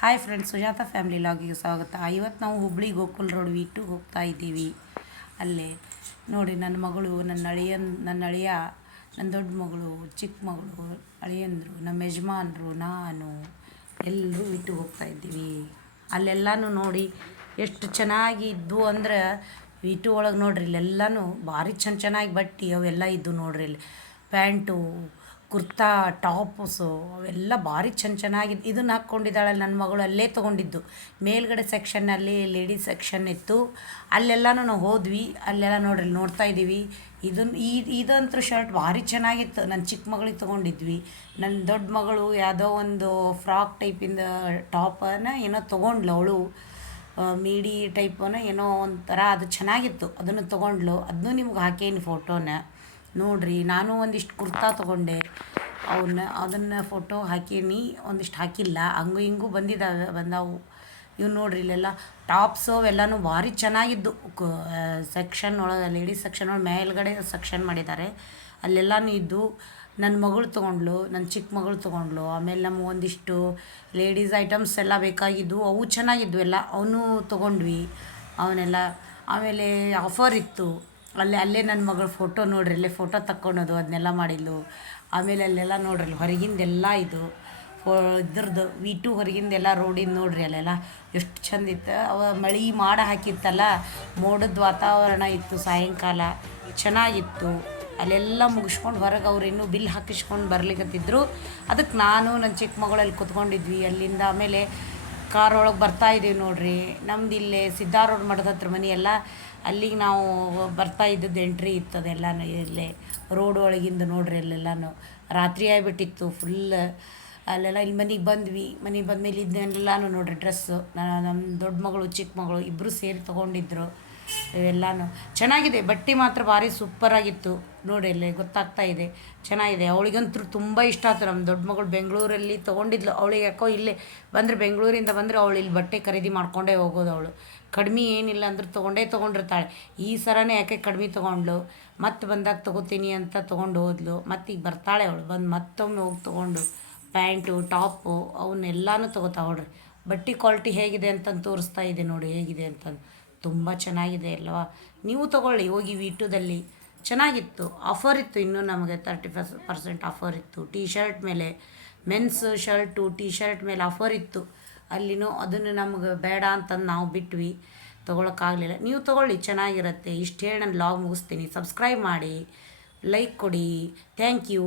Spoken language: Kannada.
ಹಾಯ್ ಫ್ರೆಂಡ್ಸ್, ಸುಜಾತ ಫ್ಯಾಮಿಲಿ ಲಾಗಿಗೆ ಸ್ವಾಗತ. ಇವತ್ತು ನಾವು ಹುಬ್ಳಿ ಗೋಕುಲ್ ರೋಡ್ ವೀಟಿಗೆ ಹೋಗ್ತಾ ಇದ್ದೀವಿ. ಅಲ್ಲೇ ನೋಡಿ, ನನ್ನ ಮಗಳು, ನನ್ನ ಅಳಿಯ, ನನ್ನ ದೊಡ್ಡ ಮಗಳು, ಚಿಕ್ಕ ಮಗಳು, ಅಳಿಯಂದರು, ನಮ್ಮ ಯಜಮಾನರು, ನಾನು ಎಲ್ಲರೂ ವೀಟಿಗೆ ಹೋಗ್ತಾ ಇದ್ದೀವಿ. ಅಲ್ಲೆಲ್ಲನೂ ನೋಡಿ ಎಷ್ಟು ಚೆನ್ನಾಗಿ ಇದ್ವು ಅಂದ್ರೆ, ವೀಟು ಒಳಗೆ ನೋಡ್ರಿ ಇಲ್ಲೆಲ್ಲನೂ ಭಾರಿ ಚೆನ್ನಾಗಿ ಬಟ್ಟೆ ಅವೆಲ್ಲ ಇದ್ದು ನೋಡ್ರಿ. ಇಲ್ಲಿ ಪ್ಯಾಂಟು, ಕುರ್ತಾ, ಟಾಪ್ಸು ಅವೆಲ್ಲ ಭಾರಿ ಚೆನ್ನಾಗಿದ್ದು. ಇದನ್ನು ಹಾಕ್ಕೊಂಡಿದ್ದಾಳೆ ನನ್ನ ಮಗಳು. ಅಲ್ಲೇ ತೊಗೊಂಡಿದ್ದು ಮೇಲ್ಗಡೆ ಸೆಕ್ಷನ್ನಲ್ಲಿ ಲೇಡೀಸ್ ಸೆಕ್ಷನ್ ಇತ್ತು. ಅಲ್ಲೆಲ್ಲನೂ ನಾವು ಹೋದ್ವಿ. ಅಲ್ಲೆಲ್ಲ ನೋಡ್ರಿ ನೋಡ್ತಾ ಇದ್ದೀವಿ. ಇದಂತೂ ಶರ್ಟ್ ಭಾರಿ ಚೆನ್ನಾಗಿತ್ತು. ನನ್ನ ಚಿಕ್ಕ ಮಗಳಿಗೆ ತೊಗೊಂಡಿದ್ವಿ. ನನ್ನ ದೊಡ್ಡ ಮಗಳು ಯಾವುದೋ ಒಂದು ಫ್ರಾಕ್ ಟೈಪಿಂದ ಟಾಪನ್ನು ಏನೋ ತೊಗೊಂಡ್ಲು ಅವಳು. ಮೀಡಿ ಟೈಪನ ಏನೋ ಒಂಥರ ಅದು ಚೆನ್ನಾಗಿತ್ತು. ಅದನ್ನು ತೊಗೊಂಡ್ಲು. ಅದನ್ನೂ ನಿಮ್ಗೆ ಹಾಕೇನಿ ಫೋಟೋನ ನೋಡ್ರಿ. ನಾನು ಒಂದಿಷ್ಟು ಕುರ್ತಾ ತೊಗೊಂಡೆ. ಅದನ್ನು ಫೋಟೋ ಹಾಕೀನಿ, ಒಂದಿಷ್ಟು ಹಾಕಿಲ್ಲ. ಹಂಗೂ ಹಿಂಗೂ ಬಂದಾವು. ಇವು ನೋಡ್ರಿ, ಇಲ್ಲೆಲ್ಲ ಟಾಪ್ಸು ಅವೆಲ್ಲನೂ ಭಾರಿ ಚೆನ್ನಾಗಿದ್ದು. ಸೆಕ್ಷನ್ ಒಳಗೆ ಲೇಡೀಸ್ ಸೆಕ್ಷನ್ ಒಳಗೆ ಮೇಲ್ಗಡೆ ಸೆಕ್ಷನ್ ಮಾಡಿದ್ದಾರೆ. ಅಲ್ಲೆಲ್ಲನೂ ಇದ್ದು. ನನ್ನ ಮಗಳು ತೊಗೊಂಡ್ಳು, ನನ್ನ ಚಿಕ್ಕ ಮಗಳು ತೊಗೊಂಡ್ಳು. ಆಮೇಲೆ ನಮ್ಗೆ ಒಂದಿಷ್ಟು ಲೇಡೀಸ್ ಐಟಮ್ಸ್ ಎಲ್ಲ ಬೇಕಾಗಿದ್ದು, ಅವು ಚೆನ್ನಾಗಿದ್ವು ಎಲ್ಲ. ಅವನ್ನೂ ತೊಗೊಂಡ್ವಿ ಅವನ್ನೆಲ್ಲ. ಆಮೇಲೆ ಆಫರ್ ಇತ್ತು. ಅಲ್ಲೇ ನನ್ನ ಮಗಳ ಫೋಟೋ ನೋಡ್ರಿ, ಅಲ್ಲೇ ಫೋಟೋ ತಕ್ಕೊಳೋದು ಅದನ್ನೆಲ್ಲ ಮಾಡಿದ್ಲು. ಆಮೇಲೆ ಅಲ್ಲೆಲ್ಲ ನೋಡ್ರಿ, ಹೊರಗಿಂದೆಲ್ಲ ಇದು ಇದ್ರದ್ದು ವೀಟು ಹೊರಗಿಂದೆಲ್ಲ ರೋಡಿಂದ ನೋಡ್ರಿ. ಅಲ್ಲೆಲ್ಲ ಎಷ್ಟು ಚಂದ ಇತ್ತು. ಮಳೆ ಹಾಕಿತ್ತಲ್ಲ, ಮೋಡದ ವಾತಾವರಣ ಇತ್ತು. ಸಾಯಂಕಾಲ ಚೆನ್ನಾಗಿತ್ತು. ಅಲ್ಲೆಲ್ಲ ಮುಗಿಸ್ಕೊಂಡು ಹೊರಗೆ ಅವ್ರು ಇನ್ನೂ ಬಿಲ್ ಹಾಕಿಸ್ಕೊಂಡು ಬರ್ಲಿಕ್ಕತ್ತಿದ್ರು. ಅದಕ್ಕೆ ನಾನು ನನ್ನ ಚಿಕ್ಕ ಮಗಳಲ್ಲಿ ಕೂತ್ಕೊಂಡಿದ್ವಿ. ಅಲ್ಲಿಂದ ಆಮೇಲೆ ಕಾರ್ ಒಳಗೆ ಬರ್ತಾಯಿದ್ದೀವಿ ನೋಡ್ರಿ. ನಮ್ದು ಇಲ್ಲೇ ಸಿದ್ಧಾರೂಢ ಮಠದ ಹತ್ರ ಮನೆಯೆಲ್ಲ, ಅಲ್ಲಿಗೆ ನಾವು ಬರ್ತಾ ಇದ್ದದ್ದು ಎಂಟ್ರಿ ಇತ್ತದೆಲ್ಲನೂ ಇಲ್ಲೇ ರೋಡ್ ಒಳಗಿಂದ ನೋಡ್ರಿ. ಅಲ್ಲೆಲ್ಲನೂ ರಾತ್ರಿ ಆಗಿಬಿಟ್ಟಿತ್ತು ಫುಲ್. ಅಲ್ಲೆಲ್ಲ ಇಲ್ಲಿ ಮನೆಗೆ ಬಂದ್ವಿ. ಮನೆಗೆ ಬಂದಮೇಲೆ ಇದನ್ನೆಲ್ಲನೂ ನೋಡ್ರಿ, ಡ್ರೆಸ್ಸು ನಮ್ಮ ದೊಡ್ಡ ಮಗಳು ಚಿಕ್ಕ ಮಗಳು ಇಬ್ಬರು ಸೇರಿ ತೊಗೊಂಡಿದ್ರು. ಇವೆಲ್ಲನೂ ಚೆನ್ನಾಗಿದೆ. ಬಟ್ಟೆ ಮಾತ್ರ ಭಾರಿ ಸೂಪರಾಗಿತ್ತು ನೋಡಿ. ಅಲ್ಲೇ ಗೊತ್ತಾಗ್ತಾ ಇದೆ, ಚೆನ್ನಾಗಿದೆ. ಅವಳಿಗಂತೂ ತುಂಬ ಇಷ್ಟ ಆಯ್ತು. ನಮ್ಮ ದೊಡ್ಡ ಮಗಳು ಬೆಂಗಳೂರಲ್ಲಿ ತೊಗೊಂಡಿದ್ಲು. ಅವಳಿಗೆ ಯಾಕೋ ಇಲ್ಲೇ ಬಂದರೆ, ಬೆಂಗಳೂರಿಂದ ಬಂದರೆ ಅವಳು ಇಲ್ಲಿ ಬಟ್ಟೆ ಖರೀದಿ ಮಾಡ್ಕೊಂಡೇ ಹೋಗೋದು. ಅವಳು ಕಡಿಮೆ ಏನಿಲ್ಲ ಅಂದ್ರೆ ತೊಗೊಂಡಿರ್ತಾಳೆ. ಈ ಸರನೇ ಯಾಕೆ ಕಡಿಮೆ ತೊಗೊಂಡ್ಳು, ಮತ್ತೆ ಬಂದಾಗ ತೊಗೋತೀನಿ ಅಂತ ತೊಗೊಂಡು ಹೋದ್ಲು. ಮತ್ತು ಈಗ ಬರ್ತಾಳೆ ಅವಳು, ಬಂದು ಮತ್ತೊಮ್ಮೆ ಹೋಗಿ ತೊಗೊಂಡು ಪ್ಯಾಂಟು ಟಾಪು ಅವನ್ನೆಲ್ಲನೂ ತೊಗೋತಾವ್ರಿ. ಬಟ್ಟೆ ಕ್ವಾಲಿಟಿ ಹೇಗಿದೆ ಅಂತಂದು ತೋರಿಸ್ತಾ ಇದೆ ನೋಡಿ, ಹೇಗಿದೆ ಅಂತಂದು. ತುಂಬ ಚೆನ್ನಾಗಿದೆ ಅಲ್ವಾ. ನೀವು ತೊಗೊಳ್ಳಿ ಹೋಗಿ ವೀಟುದಲ್ಲಿ. ಚೆನ್ನಾಗಿತ್ತು. ಆಫರ್ ಇತ್ತು. ಇನ್ನೂ ನಮಗೆ 30% ಆಫರ್ ಇತ್ತು. ಟೀ ಶರ್ಟ್ ಮೇಲೆ, ಮೆನ್ಸ್ ಶರ್ಟು ಟೀ ಶರ್ಟ್ ಮೇಲೆ ಆಫರ್ ಇತ್ತು. ಅಲ್ಲಿನೂ ಅದನ್ನು ನಮ್ಗೆ ಬೇಡ ಅಂತಂದು ನಾವು ಬಿಟ್ವಿ, ತೊಗೊಳಕ್ಕಾಗಲಿಲ್ಲ. ನೀವು ತೊಗೊಳ್ಳಿ, ಚೆನ್ನಾಗಿರುತ್ತೆ. ಇಷ್ಟು ಹೇಳಿ ನಾನು ಲಾಗ್ ಮುಗಿಸ್ತೀನಿ. ಸಬ್ಸ್ಕ್ರೈಬ್ ಮಾಡಿ, ಲೈಕ್ ಕೊಡಿ. Thank you.